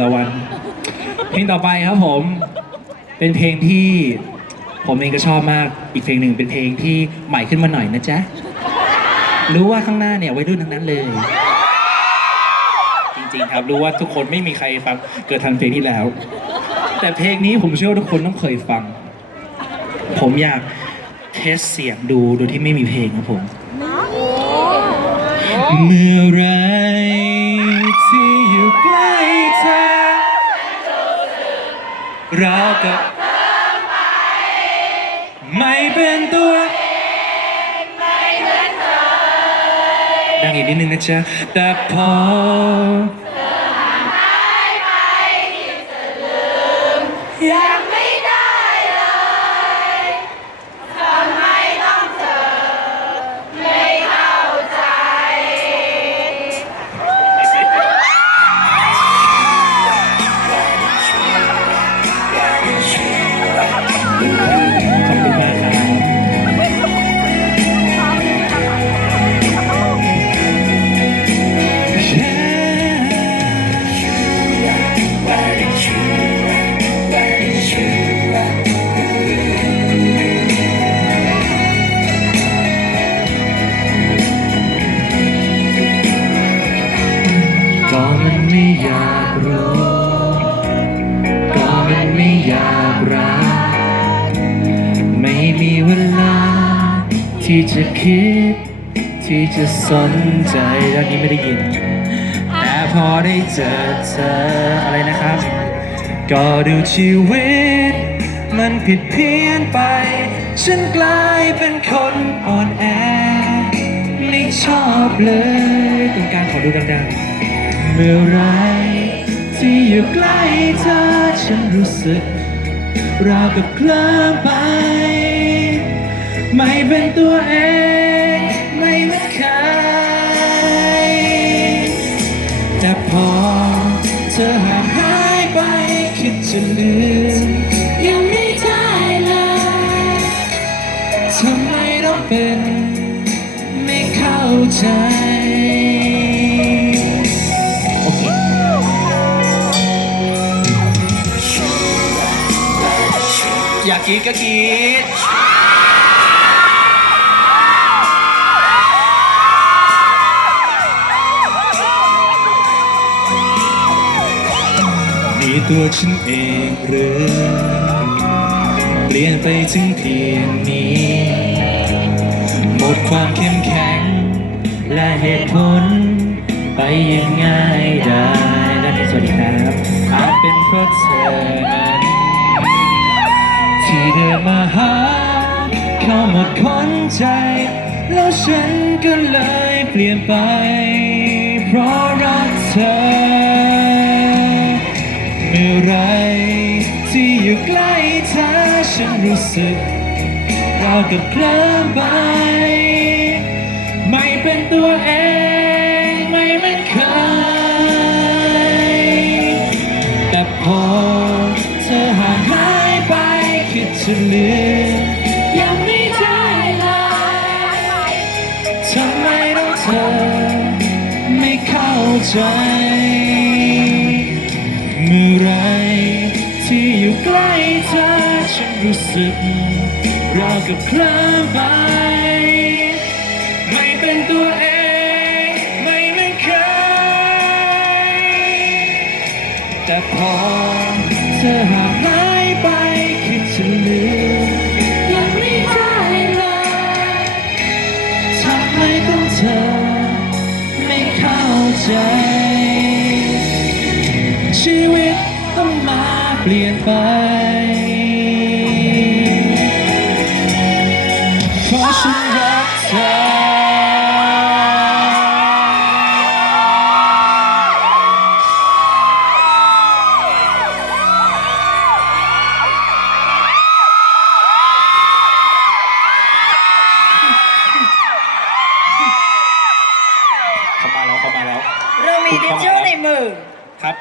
ตะวัน เพลงต่อไปครับผม เป็นเพลงที่ผมเองก็ชอบมาก อีกเพลงหนึ่งเป็นเพลงที่ใหม่ขึ้นมาหน่อยนะจ๊ะ รู้ว่าข้างหน้าเนี่ยวัยรุ่นทั้งนั้นเลย จริงๆครับรู้ว่าทุกคนไม่มีใครฟังเกิดทันเพลงที่แล้ว แต่เพลงนี้ผมเชื่อว่าทุกคนต้องเคยฟัง ผมอยากเทสเสียงดูโดยที่ไม่มีเพลงครับผม เมื่อไร ไม่เป็นตัวดังอีกนิดนึงนะจ๊ะแต่พอเธอห่างไม่ได้ ที่จะคิด ที่จะสนใจแล้วนี้ไม่ได้ยิน แต่พอได้เจอเธออะไรนะครับ ก็ดูชีวิต มันผิดเพี้ยนไป ฉันกลายเป็นคนอ่อนแอ ไม่ชอบเลยตรงกลางขอดูดังๆ เมื่อไรที่อยู่ใกล้เธอฉันรู้สึกราวกับเคลิ้มไปไม่ เป็นตัวเองไม่เหมือนใครแต่พอเธอห่างหายไปคิดจะลืมยังไม่ได้เลยทำไมต้องเป็นไม่เข้าใจอเคอยากกรีดก็กรีด มีตัวฉันเองหรือเปลี่ยนไปถึงเพียงนี้ หมดความเข้มแข็ง และเหตุผล ไปยังง่ายได้และนี่สวัสดีครับอาจเป็นเพราะเธอนั้น ที่เดินมาหา เข้ามาค้นใจ แล้วฉันก็เลยเปลี่ยนไป เพราะรักเธอ ไร ที่อยู่ใกล้เธอฉันรู้สึกราวกับเคลิ้มไป ไม่เป็นตัวเองไม่เหมือนเคยแต่พอเธอห่างหายไปคิดจะลืมยังไม่ได้เลยทำไมต้องเธอไม่เข้าใจ เมื่อไรที่อยู่ใกล้เธอฉันรู้สึกราวกับเคลิ้มไป ไม่เป็นตัวเอง ไม่เหมือนเคยแต่พอเธอห่างหายไปคิดจะลืมยังไม่ได้เลยทำไมต้องเธอไม่เข้าใจชีวิต องมาเปลี่ยนไปพราะฉันรักเธอเขามาแล้วเขามาแล้ว เรามีดิจิทัในมือ ครับ